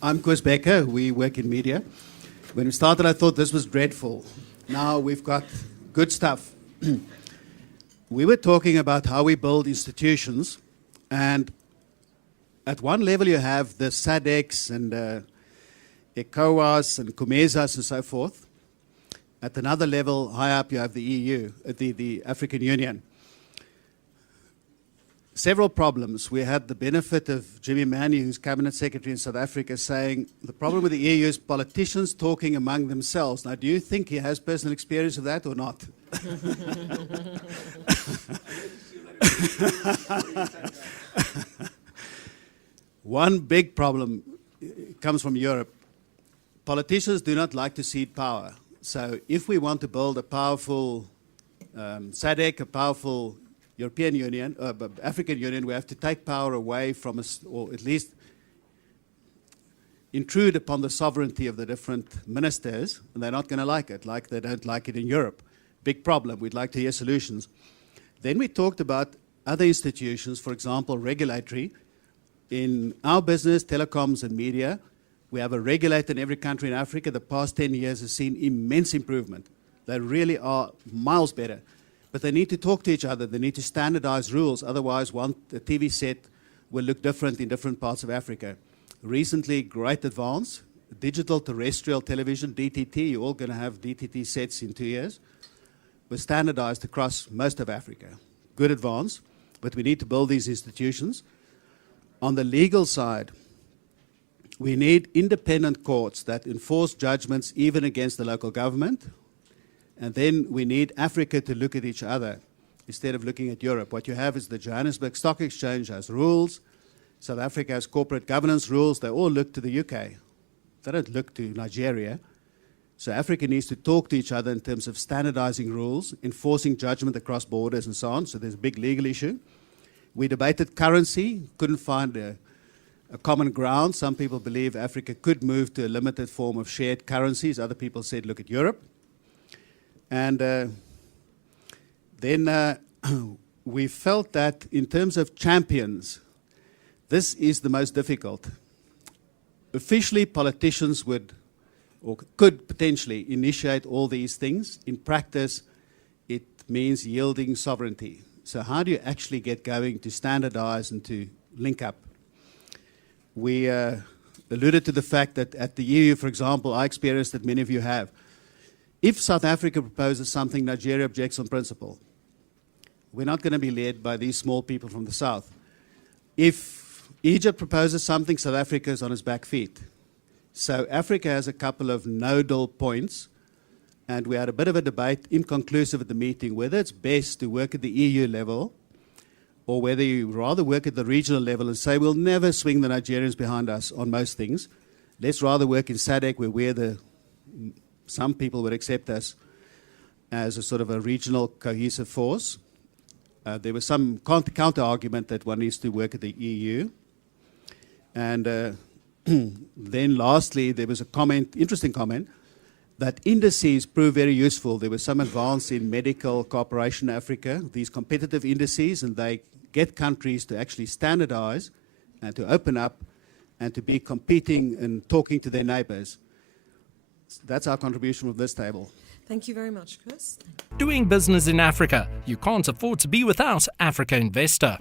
I'm Koos Bekker. We work in media. When we started, I thought this was dreadful. Now we've got good stuff. We were talking about how we build institutions, and at one level you have the SADCs and ECOWAS and COMESAs and so forth. At another level, high up, you have the EU, the African Union. Several problems. We had the benefit of Jimmy Manny, who's Cabinet Secretary in South Africa, saying the problem with the EU is politicians talking among themselves. Now, do you think he has personal experience of that or not? One big problem comes from Europe. Politicians do not like to cede power. So if we want to build a powerful SADC, a powerful European Union, African Union, we have to take power away from us, or at least intrude upon the sovereignty of the different ministers, and they're not going to like it, like they don't like it in Europe. Big problem. We'd like to hear solutions. Then we talked about other institutions, for example, regulatory. In our business, telecoms and media, we have a regulator in every country in Africa. The past 10 years has seen immense improvement. They really are miles better. But they need to talk to each other. They need to standardize rules. Otherwise, a TV set will look different in different parts of Africa. Recently, great advance. Digital terrestrial television, DTT, you're all going to have DTT sets in 2 years, was standardized across most of Africa. Good advance, but we need to build these institutions. On the legal side, we need independent courts that enforce judgments even against the local government. And then we need Africa to look at each other instead of looking at Europe. What you have is the Johannesburg Stock Exchange has rules. South Africa has corporate governance rules. They all look to the UK. They don't look to Nigeria. So Africa needs to talk to each other in terms of standardizing rules, enforcing judgment across borders and so on. So there's a big legal issue. We debated currency, couldn't find a common ground. Some people believe Africa could move to a limited form of shared currencies. Other people said, look at Europe. And then we felt that in terms of champions, this is the most difficult. Officially, politicians would or could potentially initiate all these things. In practice, it means yielding sovereignty. So how do you actually get going to standardize and to link up? We alluded to the fact that at the EU, for example, I experienced that many of you have. If South Africa proposes something, Nigeria objects on principle. We're not going to be led by these small people from the south. If Egypt proposes something, South Africa is on its back feet. So Africa has a couple of nodal points, and we had a bit of a debate, inconclusive at the meeting, whether it's best to work at the EU level or whether you rather work at the regional level and say, we'll never swing the Nigerians behind us on most things. Let's rather work in SADC, where we're some people would accept us as a sort of a regional cohesive force. There was some counter-argument that one needs to work at the EU. And then lastly, there was a comment, interesting comment, that indices prove very useful. There was some advance in medical cooperation in Africa, these competitive indices, and they get countries to actually standardize and to open up and to be competing and talking to their neighbors. That's our contribution from this table. Thank you very much, Chris. Doing business in Africa. You can't afford to be without Africa Investor.